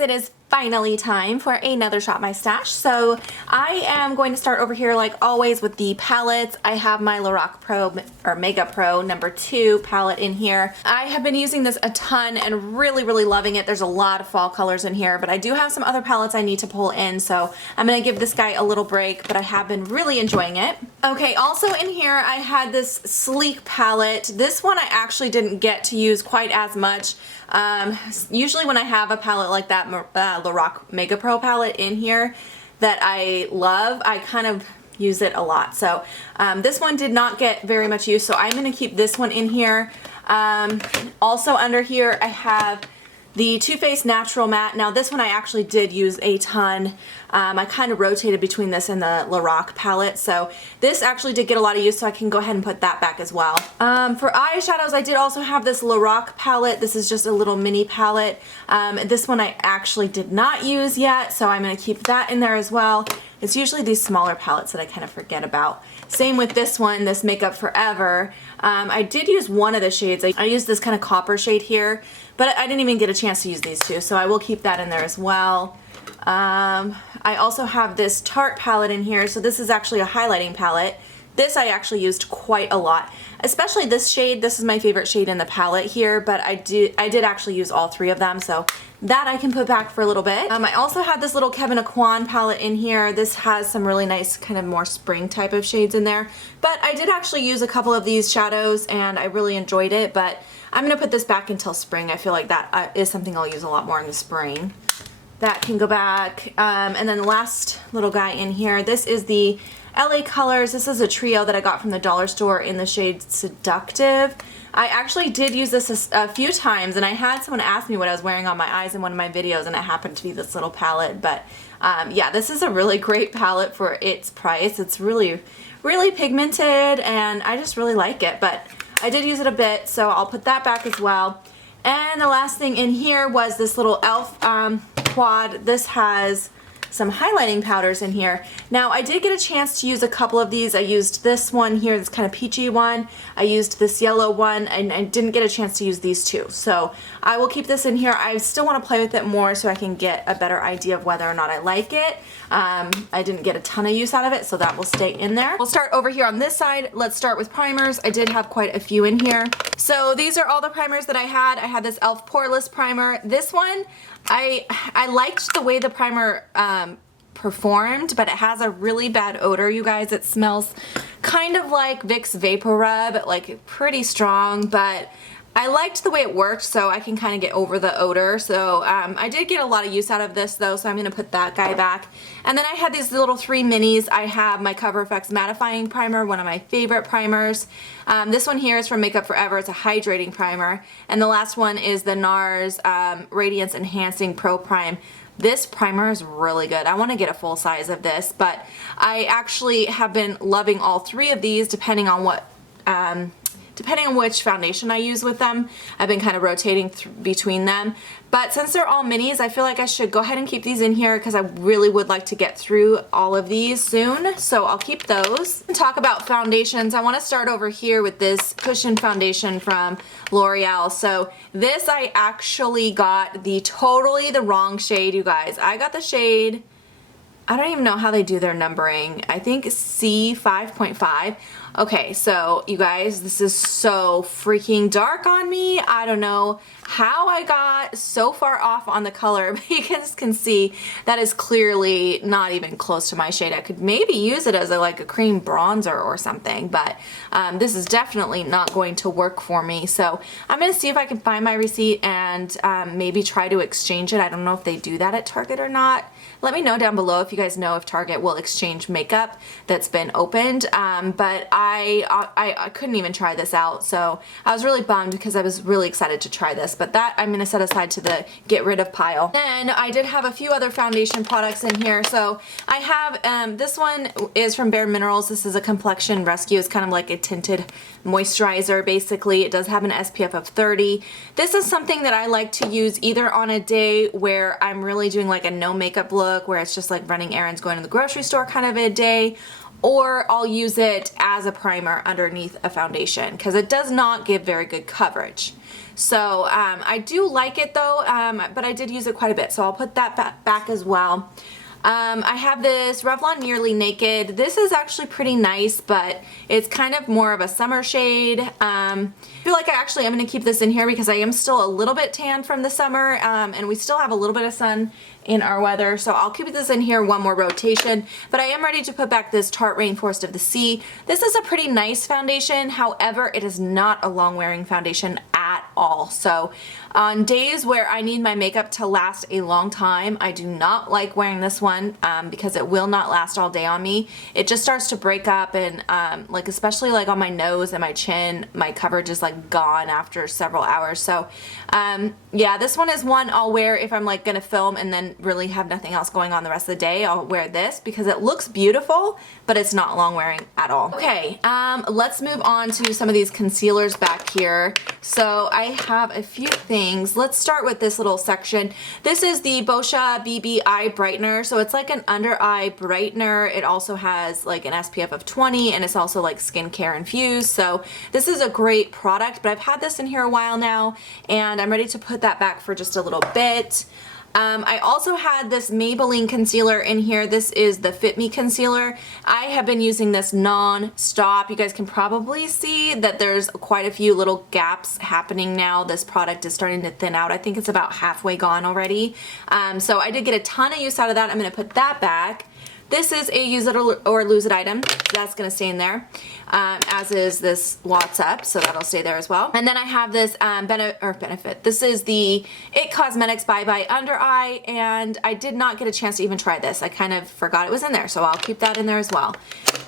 guys, it is finally time for another Shop My Stash. So I am going to start over here like always with the palettes. I have my Lorac Pro or Mega Pro #2 palette in here. I have been using this a ton and really loving it. There's a lot of fall colors in here, but I do have some other palettes I need to pull in, so I'm going to give this guy a little break, but I have been really enjoying it. Okay, also in here I had this sleek palette. This one I actually didn't get to use quite as much. Usually when I have a palette like that, Lorac Mega Pro palette in here that I love, I kind of use it a lot. So this one did not get very much use, so I'm going to keep this one in here. Also under here I have the Too Faced Natural Matte. Now this one I actually did use a ton. I kind of rotated between this and the Lorac palette, so this actually did get a lot of use, so I can go ahead and put that back as well. For eyeshadows, I did also have this Lorac palette. This is just a little mini palette. This one I actually did not use yet, so I'm going to keep that in there as well. It's usually these smaller palettes that I kind of forget about. Same with this one, this Makeup Forever. I did use one of the shades. I used this kind of copper shade here, but I didn't even get a chance to use these two, so I will keep that in there as well. I also have this Tarte palette in here, so this is actually a highlighting palette. This I actually used quite a lot, especially this shade. This is my favorite shade in the palette here, but I did actually use all three of them, so that I can put back for a little bit. I also had this little Kevyn Aucoin palette in here. This has some really nice kind of more spring type of shades in there, but I did actually use a couple of these shadows and I really enjoyed it, but I'm going to put this back until spring. I feel like that is something I'll use a lot more in the spring. That can go back. And then the last little guy in here, this is the LA Colors. This is a trio that I got from the dollar store in the shade Seductive. I actually did use this a few times, and I had someone ask me what I was wearing on my eyes in one of my videos, and it happened to be this little palette. But yeah, this is a really great palette for its price. It's really pigmented, and I just really like it. But I did use it a bit, so I'll put that back as well. And the last thing in here was this little e.l.f. quad. This has some highlighting powders in here. Now I did get a chance to use a couple of these. I used this one here, this kind of peachy one. I used this yellow one, and I didn't get a chance to use these two. So I will keep this in here. I still want to play with it more so I can get a better idea of whether or not I like it. I didn't get a ton of use out of it, so that will stay in there. We'll start over here on this side. Let's start with primers. I did have quite a few in here. So these are all the primers that I had. I had this e.l.f. Poreless Primer. This one, I liked the way the primer performed, but it has a really bad odor, you guys. It smells kind of like Vicks Vapor Rub, like pretty strong, but I liked the way it worked, so I can kind of get over the odor. So I did get a lot of use out of this though, so I'm going to put that guy back. And then I had these little 3 minis. I have my Cover FX Mattifying Primer, one of my favorite primers. This one here is from Makeup Forever. It's a hydrating primer. And the last one is the NARS Radiance Enhancing Pro Prime. This primer is really good. I want to get a full size of this, but I actually have been loving all 3 of these depending on what depending on which foundation I use with them. I've been kind of rotating between them. But since they're all minis, I feel like I should go ahead and keep these in here because I really would like to get through all of these soon. So I'll keep those. And talk about foundations. I want to start over here with this Cushion Foundation from L'Oreal. So this I actually got totally the wrong shade, you guys. I got the shade, I don't even know how they do their numbering. I think C5.5. Okay, so you guys, this is so freaking dark on me. I don't know how I got so far off on the color, but you guys can see that is clearly not even close to my shade. I could maybe use it as like a cream bronzer or something, but this is definitely not going to work for me. So I'm going to see if I can find my receipt and maybe try to exchange it. I don't know if they do that at Target or not. Let me know down below if you guys know if Target will exchange makeup that's been opened, but I couldn't even try this out, so I was really bummed because I was really excited to try this, but that I'm going to set aside to the get rid of pile. Then I did have a few other foundation products in here. So I have, this one is from Bare Minerals. This is a complexion rescue. It's kind of like a tinted moisturizer basically. It does have an SPF of 30. This is something that I like to use either on a day where I'm really doing like a no makeup look, where it's just like running errands, going to the grocery store kind of a day, or I'll use it as a primer underneath a foundation because it does not give very good coverage. So I do like it though, but I did use it quite a bit, so I'll put that back as well. I have this Revlon Nearly Naked. This is actually pretty nice, but it's kind of more of a summer shade. I feel like I actually am going to keep this in here because I am still a little bit tan from the summer, and we still have a little bit of sun in our weather, so I'll keep this in here one more rotation. But I am ready to put back this Tarte Rainforest of the Sea. This is a pretty nice foundation, however it is not a long wearing foundation at all. So on days where I need my makeup to last a long time, I do not like wearing this one because it will not last all day on me. It just starts to break up, and like especially like on my nose and my chin, my coverage is like gone after several hours. So yeah, this one is one I'll wear if I'm like gonna film and then really have nothing else going on the rest of the day. I'll wear this because it looks beautiful, but it's not long wearing at all. Okay, let's move on to some of these concealers back here. So I have a few things. Let's start with this little section. This is the Boscia BB Eye Brightener. So it's like an under eye brightener. It also has like an SPF of 20, and it's also like skincare infused. So this is a great product, but I've had this in here a while now, and I'm ready to put that back for just a little bit. I also had this Maybelline concealer in here. This is the Fit Me concealer. I have been using this non-stop. You guys can probably see that there's quite a few little gaps happening now. This product is starting to thin out. I think it's about halfway gone already. So I did get a ton of use out of that. I'm going to put that back. This is a use it or lose it item. That's going to stay in there, as is this Watts Up, so that'll stay there as well. And then I have this Benefit. This is the IT Cosmetics Bye Bye Under Eye, and I did not get a chance to even try this. I kind of forgot it was in there, so I'll keep that in there as well.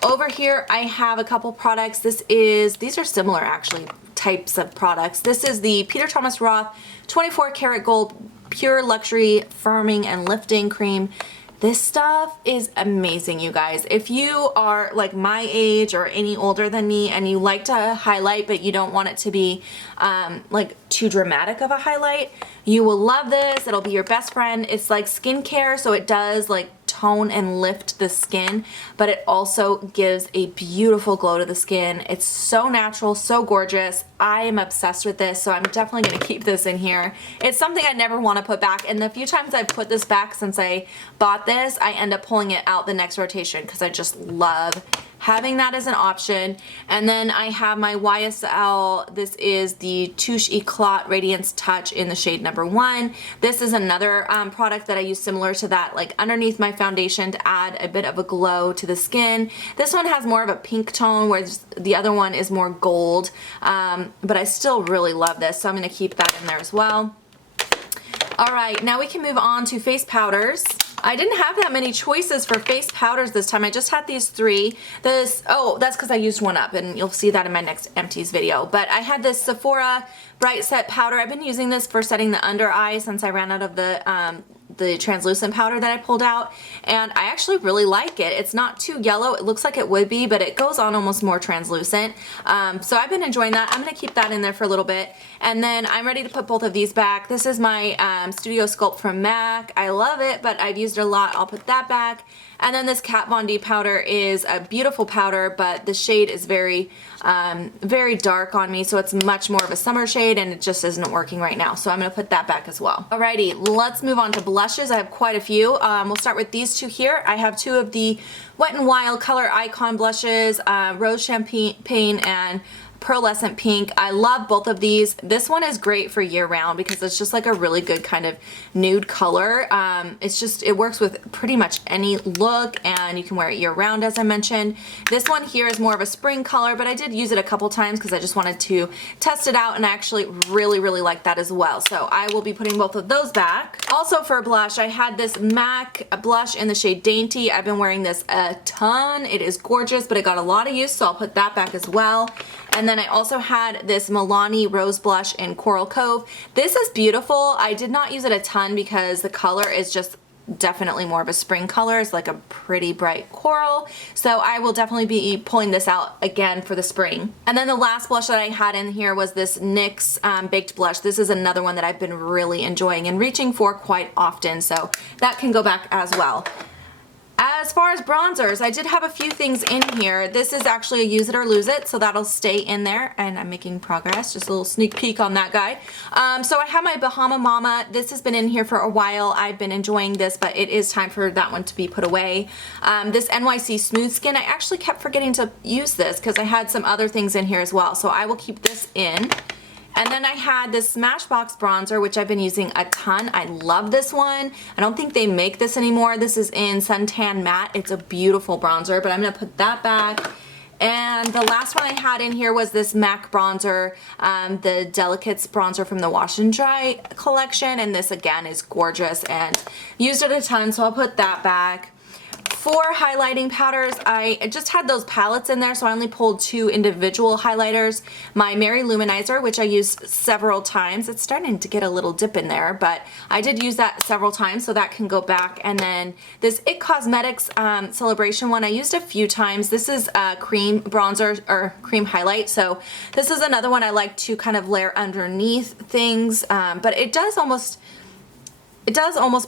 Over here I have a couple products. These are similar actually types of products. This is the Peter Thomas Roth 24 Karat Gold Pure Luxury Firming and Lifting Cream. This stuff is amazing, you guys. If you are like my age or any older than me and you like to highlight but you don't want it to be like too dramatic of a highlight, you will love this. It'll be your best friend. It's like skincare, so it does like tone and lift the skin, but it also gives a beautiful glow to the skin. It's so natural, so gorgeous. I am obsessed with this, so I'm definitely going to keep this in here. It's something I never want to put back, and the few times I've put this back since I bought this, I end up pulling it out the next rotation because I just love having that as an option. And then I have my YSL. This is the Touche Eclat Radiance Touch in the shade number 1. This is another product that I use similar to that, like underneath my foundation to add a bit of a glow to the skin. This one has more of a pink tone, whereas the other one is more gold, but I still really love this, so I'm going to keep that in there as well. Alright, now we can move on to face powders. I didn't have that many choices for face powders this time. I just had these 3. Oh, that's because I used one up, and you'll see that in my next empties video. But I had this Sephora Bright Set Powder. I've been using this for setting the under eye since I ran out of the translucent powder that I pulled out, and I actually really like it. It's not too yellow. It looks like it would be, but it goes on almost more translucent. So I've been enjoying that. I'm going to keep that in there for a little bit, and then I'm ready to put both of these back. This is my Studio Sculpt from MAC. I love it, but I've used it a lot. I'll put that back. And then this Kat Von D powder is a beautiful powder, but the shade is very dark on me, so it's much more of a summer shade, and it just isn't working right now. So I'm going to put that back as well. Alrighty, let's move on to blushes. I have quite a few. We'll start with these 2 here. I have 2 of the Wet n Wild Color Icon blushes, Rose Champagne and Pearlescent Pink. I love both of these. This one is great for year round because it's just like a really good kind of nude color. It works with pretty much any look, and you can wear it year round, as I mentioned. This one here is more of a spring color, but I did use it a couple times because I just wanted to test it out, and I actually really like that as well. So I will be putting both of those back. Also for blush, I had this MAC blush in the shade Dainty. I've been wearing this a ton. It is gorgeous, but it got a lot of use, so I'll put that back as well. And then I also had this Milani Rose Blush in Coral Cove. This is beautiful. I did not use it a ton because the color is just definitely more of a spring color. It's like a pretty bright coral. So I will definitely be pulling this out again for the spring. And then the last blush that I had in here was this NYX Baked Blush. This is another one that I've been really enjoying and reaching for quite often. So that can go back as well. As As far as bronzers, I did have a few things in here. This is actually a use it or lose it, so that'll stay in there, and I'm making progress. Just a little sneak peek on that guy. So I have my Bahama Mama. This has been in here for a while. I've been enjoying this, but it is time for that one to be put away. This NYC Smooth Skin, I actually kept forgetting to use this because I had some other things in here as well, so I will keep this in. And then I had this Smashbox bronzer, which I've been using a ton. I love this one. I don't think they make this anymore. This is in Suntan Matte. It's a beautiful bronzer, but I'm gonna put that back. And the last one I had in here was this MAC bronzer, the Delicates bronzer from the Wash and Dry collection. And this again is gorgeous and used it a ton, so I'll put that back. For highlighting powders, I just had those palettes in there, so I only pulled 2 individual highlighters. My Mary Luminizer, which I used several times. It's starting to get a little dip in there, but I did use that several times, so that can go back. And then this IT Cosmetics Celebration one, I used a few times. This is a cream bronzer, or cream highlight, so this is another one I like to kind of layer underneath things, but it does almost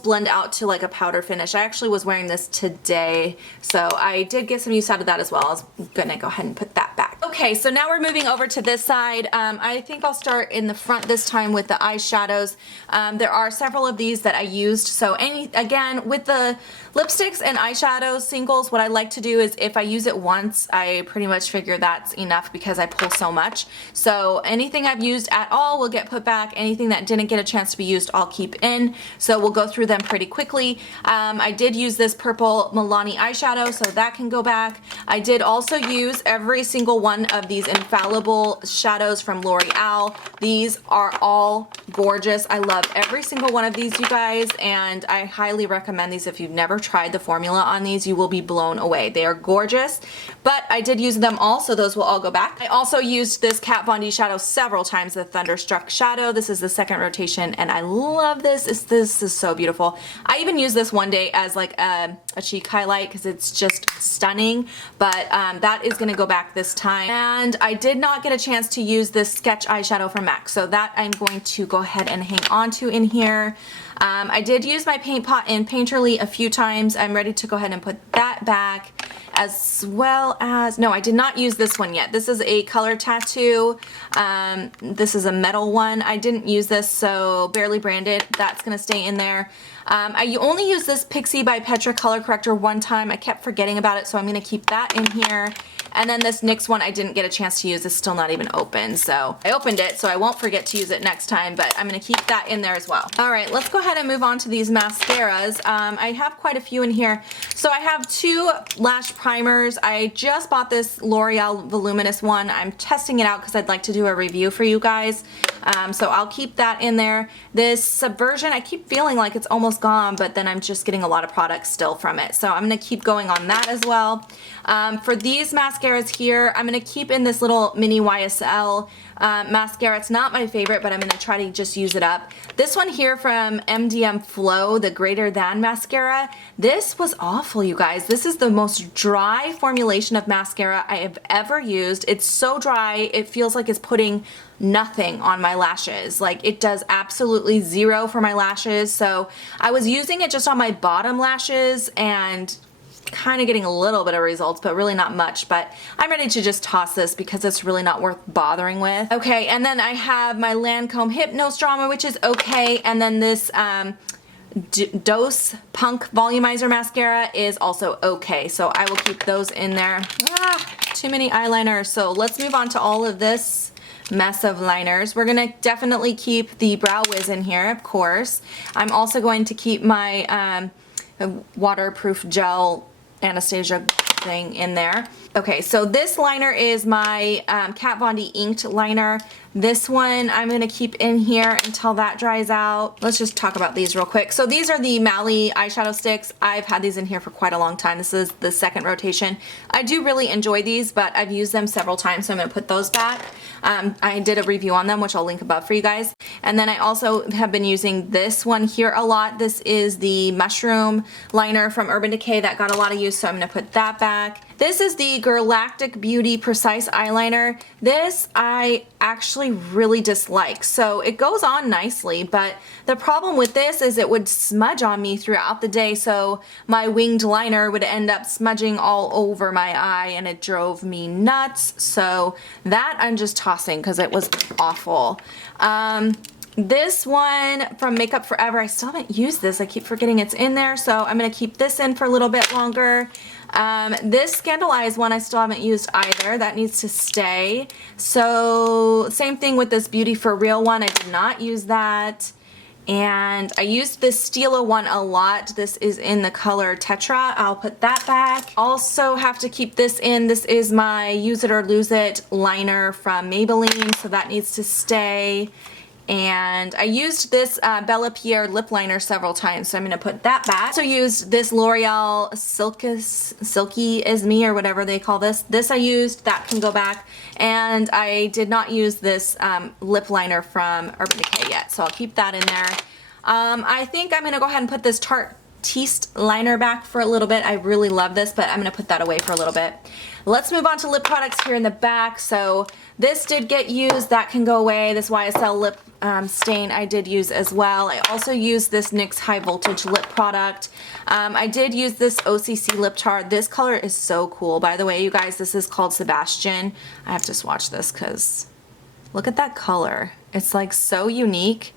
blend out to like a powder finish. I actually was wearing this today, so I did get some use out of that as well. I was gonna go ahead and put that back. Okay, so now we're moving over to this side. I think I'll start in the front this time with the eyeshadows. There are several of these that I used, so again, with the lipsticks and eyeshadows singles, what I like to do is if I use it once, I pretty much figure that's enough because I pull so much. So anything I've used at all will get put back. Anything that didn't get a chance to be used, I'll keep in. So we'll go through them pretty quickly. I did use this purple Milani eyeshadow, so that can go back. I did also use every single one of these infallible shadows from L'Oreal. These are all gorgeous. I love every single one of these, you guys, and I highly recommend these. If you've never tried the formula on these, you will be blown away. They are gorgeous, but I did use them all, so those will all go back. I also used this Kat Von D shadow several times, the Thunderstruck shadow. This is the second rotation, and I love this. This is so beautiful. I even used this one day as like a cheek highlight because it's just stunning, but that is going to go back this time. And I did not get a chance to use this Sketch eyeshadow from MAC, so that I'm going to go ahead and hang on to in here. I did use my paint pot in Painterly a few times. I'm ready to go ahead and put that back, as well as, no, I did not use this one yet. This is a color tattoo. This is a metal one. I didn't use this, so barely branded. That's gonna stay in there. I only used this Pixie by Petra color corrector one time. I kept forgetting about it, so I'm gonna keep that in here. And then this NYX one I didn't get a chance to use. It's still not even open, so I opened it, so I won't forget to use it next time, but I'm gonna keep that in there as well. All right, let's go ahead and move on to these mascaras. I have quite a few in here. So I have 2 lash primers. I just bought this L'Oreal Voluminous one. I'm testing it out because I'd like to do a review for you guys. So I'll keep that in there. This Subversion, I keep feeling like it's almost gone, but then I'm just getting a lot of products still from it. So I'm gonna keep going on that as well. For these mascaras here, I'm gonna keep in this little mini YSL mascara. It's not my favorite, but I'm gonna try to just use it up. This one here from MDM Flow, the Greater Than mascara, this was awful, you guys. This is the most dry formulation of mascara I have ever used. It's so dry, it feels like it's putting nothing on my lashes. Like, it does absolutely zero for my lashes. So I was using it just on my bottom lashes and kind of getting a little bit of results, but really not much. But I'm ready to just toss this because it's really not worth bothering with. Okay, and then I have my Lancome Hypnose Drama, which is okay, and then this Dose Punk Volumizer Mascara is also okay, so I will keep those in there. Too many eyeliners. So let's move on to all of this mess of liners. We're gonna definitely keep the Brow Wiz in here, of course. I'm also going to keep my waterproof gel Anastasia thing in there. Okay, so this liner is my Kat Von D inked liner. This one I'm gonna keep in here until that dries out. Let's just talk about these real quick. So these are the Mally eyeshadow sticks. I've had these in here for quite a long time. This is the second rotation. I do really enjoy these, but I've used them several times, so I'm gonna put those back. I did a review on them, which I'll link above for you guys. And then I also have been using this one here a lot. This is the Mushroom liner from Urban Decay that got a lot of use, so I'm gonna put that back. This is the Galactic Beauty Precise Eyeliner. This I actually really dislike. So it goes on nicely, but the problem with this is it would smudge on me throughout the day, so my winged liner would end up smudging all over my eye and it drove me nuts. So that I'm just tossing because it was awful. This one from Makeup Forever, I still haven't used this. I keep forgetting it's in there, so I'm going to keep this in for a little bit longer. This Scandalized one I still haven't used either. That needs to stay. So same thing with this Beauty For Real one. I did not use that. And I used this Stila one a lot. This is in the color Tetra. I'll put that back. Also have to keep this in. This is my Use It or Lose It liner from Maybelline, so that needs to stay. And I used this Bella Pierre lip liner several times, so I'm going to put that back. Also used this L'Oreal Silky Is Me, or whatever they call this. This I used, that can go back. And I did not use this lip liner from Urban Decay yet, so I'll keep that in there. I think I'm going to go ahead and put this Tartiste liner back for a little bit. I really love this, but I'm going to put that away for a little bit. Let's move on to lip products here in the back. So this did get used, that can go away. This YSL lip stain I did use as well. I also used this NYX High Voltage lip product. I did use this OCC lip tar. This color is so cool. By the way, you guys, this is called Sebastian. I have to swatch this because look at that color. It's like so unique.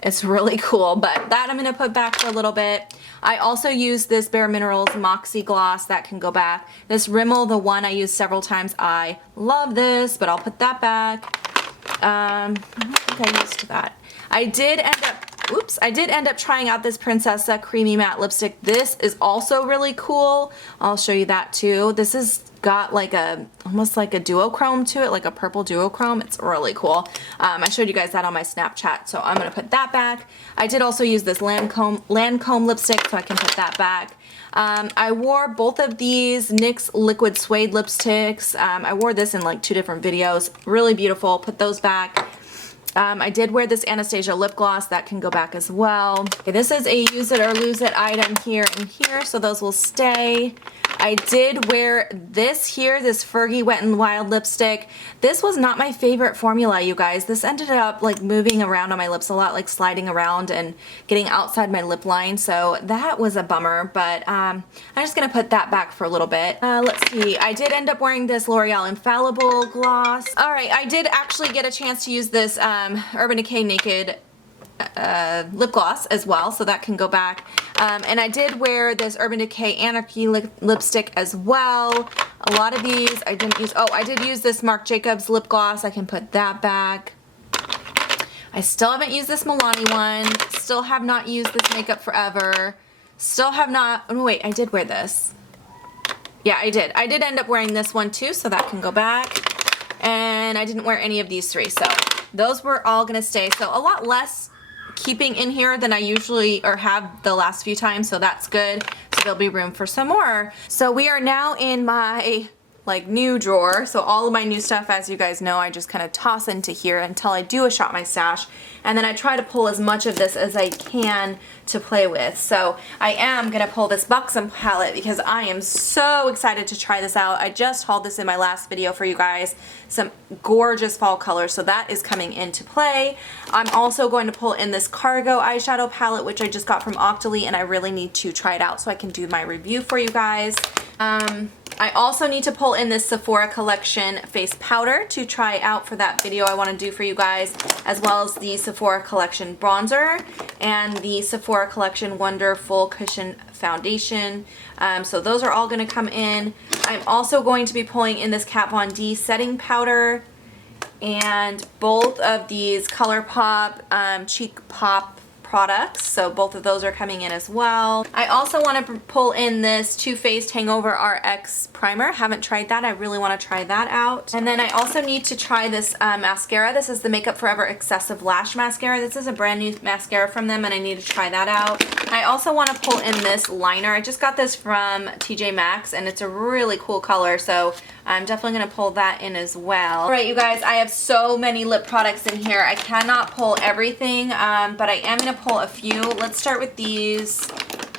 It's really cool, but that I'm going to put back for a little bit. I also used this Bare Minerals Moxie Gloss. That can go back. This Rimmel, the one I used several times. I love this, but I'll put that back. I don't think I used that. I did end up trying out this Princessa Creamy Matte Lipstick. This is also really cool. I'll show you that too. This is got like almost like a duochrome to it, like a purple duochrome. It's really cool. I showed you guys that on my Snapchat, so I'm gonna put that back. I did also use this Lancome lipstick, so I can put that back. I wore both of these NYX Liquid Suede lipsticks. I wore this in like 2 different videos. Really beautiful. Put those back. I did wear this Anastasia lip gloss. That can go back as well. Okay, this is a Use It or Lose It item here and here, so those will stay. I did wear this here, this Fergie Wet n Wild lipstick. This was not my favorite formula, you guys. This ended up like moving around on my lips a lot, like sliding around and getting outside my lip line, so that was a bummer, but I'm just gonna put that back for a little bit. Let's see, I did end up wearing this L'Oreal Infallible gloss. Alright, I did actually get a chance to use this Urban Decay Naked lip gloss as well, so that can go back. And I did wear this Urban Decay Anarchy lipstick as well. A lot of these I didn't use. Oh, I did use this Marc Jacobs lip gloss. I can put that back. I still haven't used this Milani one. Still have not used this Makeup Forever. Still have not. Oh wait, I did wear this. Yeah, I did. I did end up wearing this one too, so that can go back. And I didn't wear any of these 3, so those were all gonna stay. So a lot less keeping in here than I usually or have the last few times, so that's good. So there'll be room for some more. So we are now in my like new drawer, so all of my new stuff, as you guys know, I just kind of toss into here until I do a Shop My Stash, and then I try to pull as much of this as I can to play with. So I am gonna pull this Buxom palette because I am so excited to try this out. I just hauled this in my last video for you guys. Some gorgeous fall colors, so that is coming into play. I'm also going to pull in this Cargo eyeshadow palette, which I just got from Octoly, and I really need to try it out so I can do my review for you guys. I also need to pull in this Sephora Collection face powder to try out for that video I want to do for you guys, as well as the Sephora Collection bronzer and the Sephora Collection Wonderful Cushion foundation. So those are all going to come in. I'm also going to be pulling in this Kat Von D setting powder and both of these ColourPop Cheek Pop products, so both of those are coming in as well. I also want to pull in this Too Faced Hangover RX primer. Haven't tried that. I really want to try that out. And then I also need to try this mascara. This is the Makeup Forever Excessive Lash Mascara. This is a brand new mascara from them, and I need to try that out. I also want to pull in this liner. I just got this from TJ Maxx, and it's a really cool color, so I'm definitely going to pull that in as well. Alright, you guys, I have so many lip products in here. I cannot pull everything, but I am going to pull a few. Let's start with these.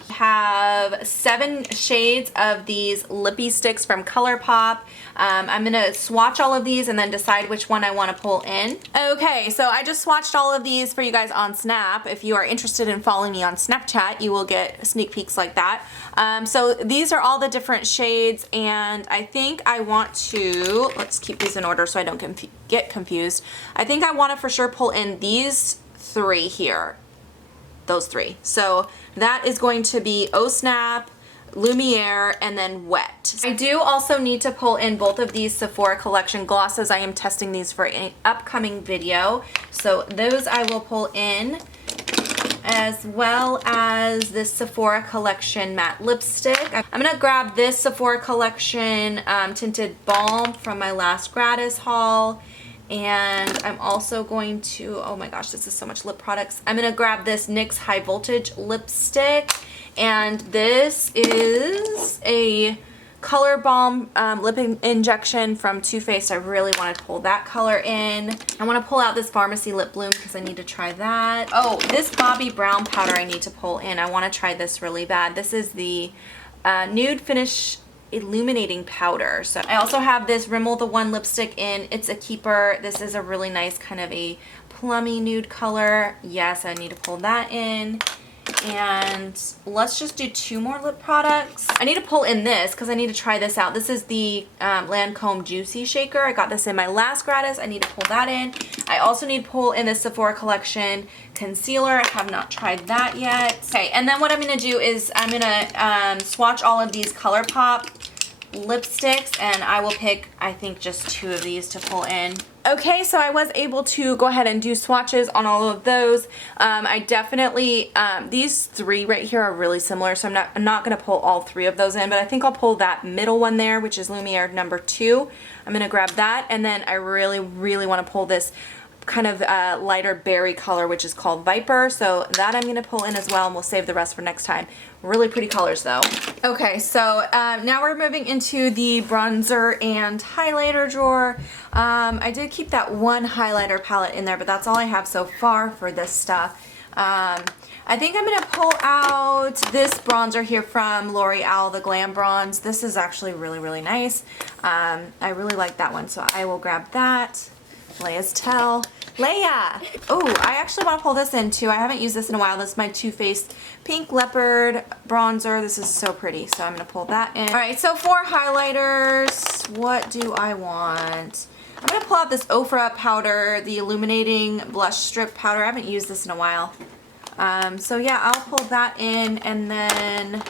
I have 7 shades of these lippy sticks from ColourPop. I'm gonna swatch all of these and then decide which one I want to pull in. Okay, so I just swatched all of these for you guys on Snap. If you are interested in following me on Snapchat, you will get sneak peeks like that. So these are all the different shades, and I think I want to, let's keep these in order so I don't get confused. I think I want to for sure pull in these 3 here. Those 3. So that is going to be Oh Snap, Lumiere, and then Wet. I do also need to pull in both of these Sephora collection glosses. I am testing these for an upcoming video. So those I will pull in, as well as this Sephora collection matte lipstick. I'm gonna grab this Sephora collection tinted balm from my last gratis haul. And I'm also going to, oh my gosh, this is so much lip products. I'm gonna grab this NYX High Voltage lipstick, and this is a Color Balm lip injection from Too Faced. I really want to pull that color in. I want to pull out this Pharmacy Lip Bloom because I need to try that. Oh, this Bobbi Brown powder I need to pull in. I want to try this really bad. This is the Nude Finish Illuminating Powder. So I also have this Rimmel the One lipstick in. It's a keeper. This is a really nice kind of a plummy nude color. Yes, I need to pull that in. And let's just do 2 more lip products. I need to pull in this because I need to try this out. This is the Lancome Juicy Shaker. I got this in my last gratis. I need to pull that in. I also need to pull in the Sephora collection concealer. I have not tried that yet. Okay, and then what I'm going to do is I'm going to swatch all of these ColourPop lipsticks, and I will pick, I think, just 2 of these to pull in. Okay, so I was able to go ahead and do swatches on all of those. I definitely, these 3 right here are really similar, so I'm not going to pull all 3 of those in, but I think I'll pull that middle one there, which is Lumiere number 2. I'm going to grab that, and then I really, really want to pull this kind of lighter berry color, which is called Viper, so that I'm going to pull in as well, and we'll save the rest for next time. Really pretty colors though. Okay, so now we're moving into the bronzer and highlighter drawer. I did keep that one highlighter palette in there, but that's all I have so far for this stuff. I think I'm going to pull out this bronzer here from L'Oreal, the Glam Bronze. This is actually really, really nice. I really like that one, so I will grab that. Leia's Tell. Leia! Oh, I actually want to pull this in too. I haven't used this in a while. This is my Too Faced Pink Leopard bronzer. This is so pretty, so I'm going to pull that in. Alright, so for highlighters, what do I want? I'm going to pull out this Ofra powder, the Illuminating Blush Strip powder. I haven't used this in a while. So yeah, I'll pull that in, and then...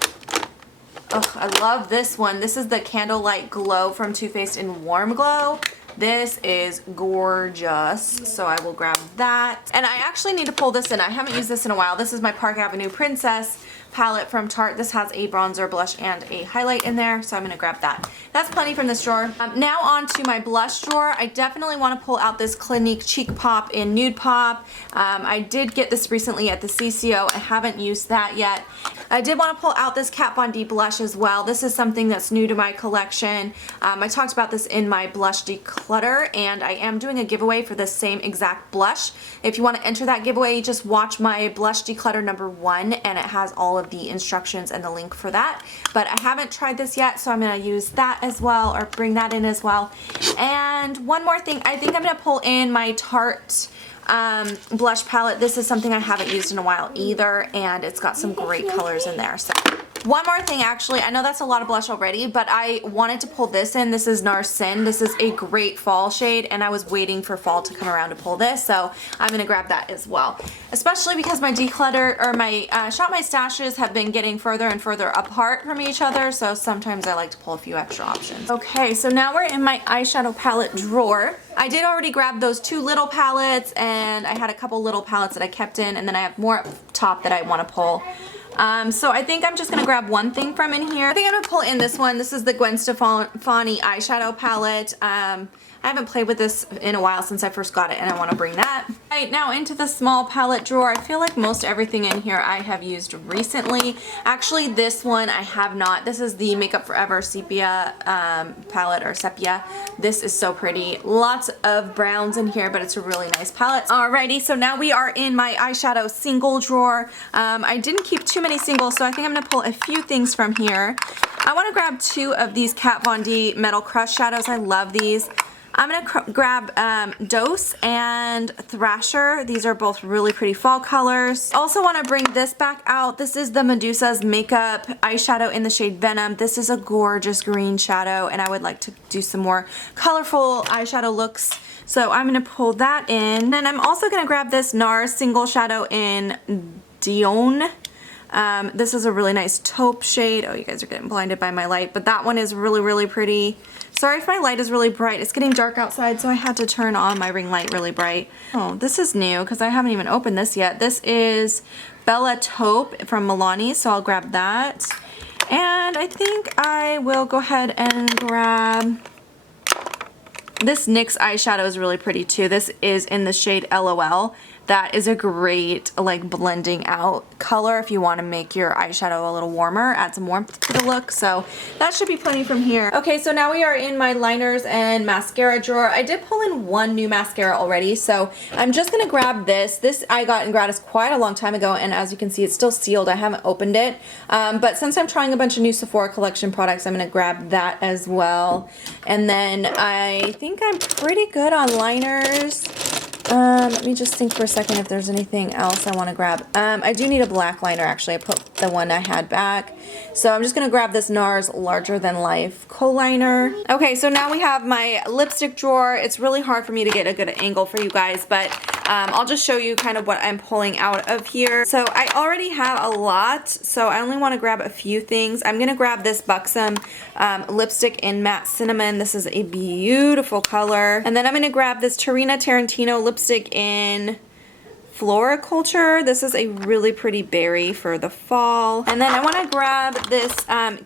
Oh, I love this one. This is the Candlelight Glow from Too Faced in Warm Glow. This is gorgeous, so I will grab that. And I actually need to pull this in. I haven't used this in a while. This is my Park Avenue Princess palette from Tarte. This has a bronzer, blush, and a highlight in there, so I'm going to grab that. That's plenty from this drawer. Now on to my blush drawer. I definitely want to pull out this Clinique Cheek Pop in Nude Pop. I did get this recently at the CCO. I haven't used that yet. I did want to pull out this Kat Von D blush as well. This is something that's new to my collection. I talked about this in my blush declutter, and I am doing a giveaway for the same exact blush. If you want to enter that giveaway, just watch my blush declutter number 1, and it has all of the instructions and the link for that. But I haven't tried this yet, so I'm going to use that as well, or bring that in as well. And one more thing, I think I'm going to pull in my Tarte blush palette. This is something I haven't used in a while either, and it's got some great colors in there. So one more thing, actually, I know that's a lot of blush already, but I wanted to pull this in. This is Narcin. This is a great fall shade, and I was waiting for fall to come around to pull this, so I'm going to grab that as well. Especially because my declutter, or my Shop My Stashes have been getting further and further apart from each other, so sometimes I like to pull a few extra options. Okay, so now we're in my eyeshadow palette drawer. I did already grab those 2 little palettes, and I had a couple little palettes that I kept in, and then I have more up top that I want to pull. So I think I'm just going to grab one thing from in here. I think I'm going to pull in this one. This is the Gwen Stefani eyeshadow palette. I haven't played with this in a while since I first got it, and I want to bring that. Right, now into the small palette drawer. I feel like most everything in here I have used recently. Actually, this one I have not. This is the Makeup Forever Sepia palette, or Sepia. This is so pretty. Lots of browns in here, but it's a really nice palette. Alrighty, so now we are in my eyeshadow single drawer. I didn't keep too many singles, so I think I'm going to pull a few things from here. I want to grab 2 of these Kat Von D Metal Crush shadows. I love these. I'm going to grab Dose and Thrasher. These are both really pretty fall colors. Also want to bring this back out. This is the Medusa's Makeup eyeshadow in the shade Venom. This is a gorgeous green shadow, and I would like to do some more colorful eyeshadow looks. So I'm going to pull that in. And I'm also going to grab this NARS single shadow in Dion. This is a really nice taupe shade. Oh, you guys are getting blinded by my light, but that one is really, really pretty. Sorry if my light is really bright. It's getting dark outside, so I had to turn on my ring light really bright. Oh, this is new because I haven't even opened this yet. This is Bella Taupe from Milani, so I'll grab that. And I think I will go ahead and grab this NYX eyeshadow. Is really pretty too. This is in the shade LOL. That is a great like blending out color if you want to make your eyeshadow a little warmer, add some warmth to the look. So that should be plenty from here. Okay, so now we are in my liners and mascara drawer. I did pull in 1 new mascara already, so I'm just gonna grab this. This I got in gratis quite a long time ago, and as you can see, it's still sealed. I haven't opened it, but since I'm trying a bunch of new Sephora collection products, I'm gonna grab that as well. And then I think I'm pretty good on liners. Let me just think for a second if there's anything else I want to grab. I do need a black liner, actually. I put the one I had back. So I'm just going to grab this NARS Larger Than Life co-liner. Okay, so now we have my lipstick drawer. It's really hard for me to get a good angle for you guys, but I'll just show you kind of what I'm pulling out of here. So I already have a lot, so I only want to grab a few things. I'm going to grab this Buxom lipstick in Matte Cinnamon. This is a beautiful color. And then I'm going to grab this Tarina Tarantino lipstick in Floriculture. This is a really pretty berry for the fall. And then I want to grab this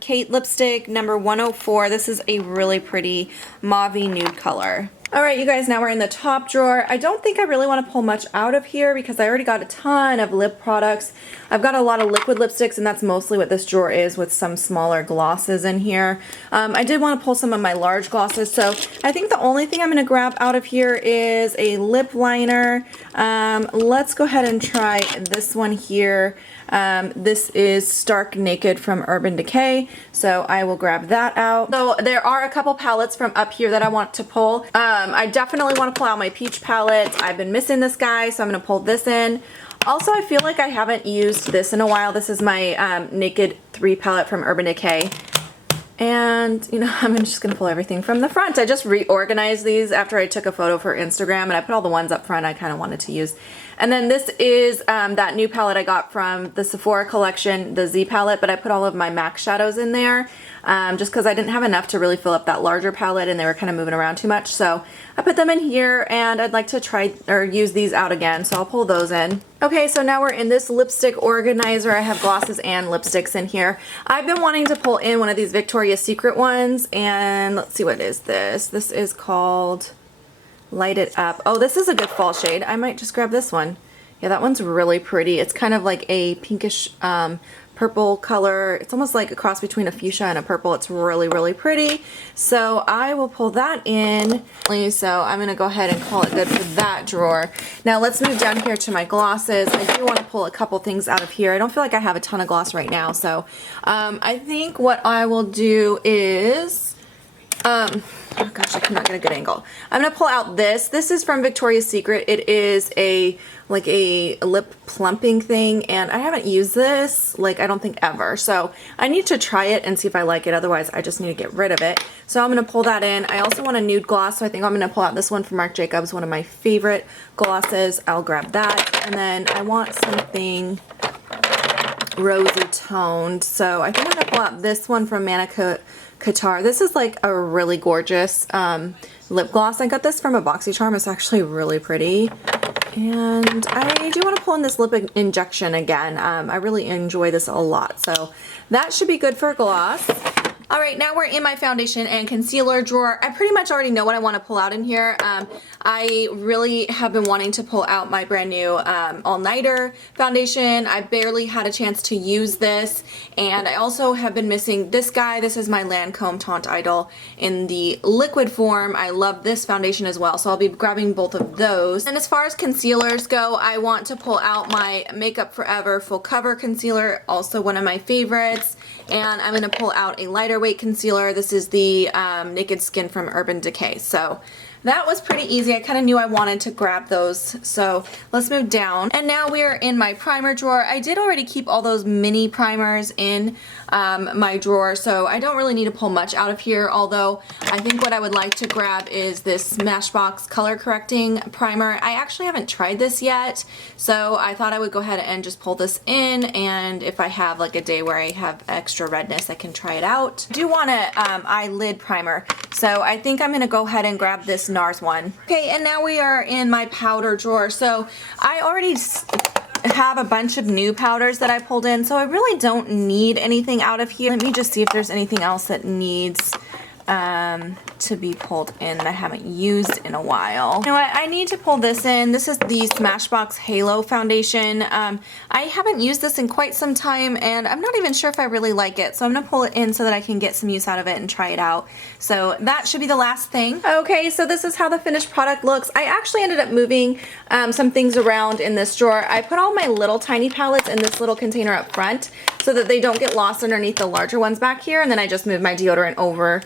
Kate lipstick number 104. This is a really pretty mauve-y nude color. Alright, you guys, now we're in the top drawer. I don't think I really want to pull much out of here because I already got a ton of lip products. I've got a lot of liquid lipsticks, and that's mostly what this drawer is, with some smaller glosses in here. I did want to pull some of my large glosses, so I think the only thing I'm going to grab out of here is a lip liner. Let's go ahead and try this one here. This is Stark Naked from Urban Decay, so I will grab that out. So there are a couple palettes from up here that I want to pull. I definitely want to pull out my peach palette. I've been missing this guy, so I'm going to pull this in. Also, I feel like I haven't used this in a while. This is my Naked 3 palette from Urban Decay. And, you know, I'm just going to pull everything from the front. I just reorganized these after I took a photo for Instagram, and I put all the ones up front I kind of wanted to use. And then this is that new palette I got from the Sephora collection, the Z palette, but I put all of my MAC shadows in there just because I didn't have enough to really fill up that larger palette, and they were kind of moving around too much. So I put them in here, and I'd like to try or use these out again, so I'll pull those in. Okay, so now we're in this lipstick organizer. I have glosses and lipsticks in here. I've been wanting to pull in one of these Victoria's Secret ones, and let's see, what is this? This is called Light It Up. Oh, this is a good fall shade. I might just grab this one. Yeah, that one's really pretty. It's kind of like a pinkish purple color. It's almost like a cross between a fuchsia and a purple. It's really, really pretty. So I will pull that in. So I'm going to go ahead and call it good for that drawer. Now let's move down here to my glosses. I do want to pull a couple things out of here. I don't feel like I have a ton of gloss right now. So I think what I will do is... oh gosh, I cannot get a good angle. I'm going to pull out this. This is from Victoria's Secret. It is a like a lip plumping thing, and I haven't used this, like, I don't think ever. So I need to try it and see if I like it. Otherwise, I just need to get rid of it. So I'm going to pull that in. I also want a nude gloss, so I think I'm going to pull out this one from Marc Jacobs, one of my favorite glosses. I'll grab that. And then I want something rosy toned. So I think I'm going to pull out this one from Manica Couture. This is like a really gorgeous lip gloss. I got this from a BoxyCharm. It's actually really pretty. And I do want to pull in this lip injection again. I really enjoy this a lot. So that should be good for gloss. All right, now we're in my foundation and concealer drawer. I pretty much already know what I want to pull out in here. I really have been wanting to pull out my brand new all-nighter foundation. I barely had a chance to use this, and I also have been missing this guy. This is my Lancome Taunt Idol in the liquid form. I love this foundation as well, so I'll be grabbing both of those. And as far as concealers go, I want to pull out my Makeup Forever Full Cover Concealer, also one of my favorites. And I'm going to pull out a lighter weight concealer. This is the Naked Skin from Urban Decay. So that was pretty easy. I kind of knew I wanted to grab those. So let's move down. And now we are in my primer drawer. I did already keep all those mini primers in my drawer, so I don't really need to pull much out of here, although I think what I would like to grab is this Smashbox Color Correcting Primer. I actually haven't tried this yet, so I thought I would go ahead and just pull this in, and if I have like a day where I have extra redness, I can try it out. I do want an eyelid primer, so I think I'm going to go ahead and grab this NARS one. Okay, and now we are in my powder drawer. So I already have a bunch of new powders that I pulled in, so I really don't need anything out of here. Let me just see if there's anything else that needs to be pulled in that I haven't used in a while. You know what, I need to pull this in. This is the Smashbox Halo Foundation. I haven't used this in quite some time, and I'm not even sure if I really like it, so I'm gonna pull it in so that I can get some use out of it and try it out. So that should be the last thing. Okay, so this is how the finished product looks. I actually ended up moving some things around in this drawer. I put all my little tiny palettes in this little container up front so that they don't get lost underneath the larger ones back here, and then I just moved my deodorant over.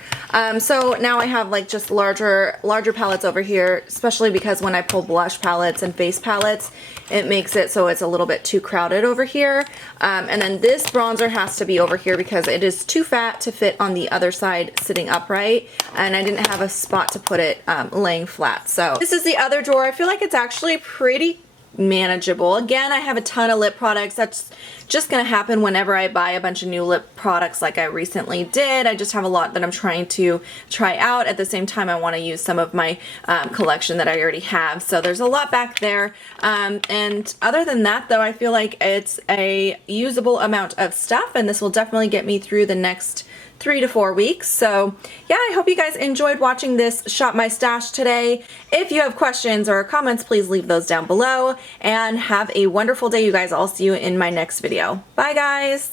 So now I have like just larger palettes over here, especially because when I pull blush palettes and face palettes, it makes it so it's a little bit too crowded over here. And then this bronzer has to be over here because it is too fat to fit on the other side sitting upright, and I didn't have a spot to put it laying flat. So this is the other drawer. I feel like it's actually pretty manageable. Again, I have a ton of lip products. That's just gonna happen whenever I buy a bunch of new lip products like I recently did. I just have a lot that I'm trying to try out. At the same time, I want to use some of my collection that I already have. So there's a lot back there. And other than that though, I feel like it's a usable amount of stuff, and this will definitely get me through the next 3 to 4 weeks. So yeah, I hope you guys enjoyed watching this Shop My Stash today. If you have questions or comments, please leave those down below, and have a wonderful day, you guys. I'll see you in my next video. Bye guys.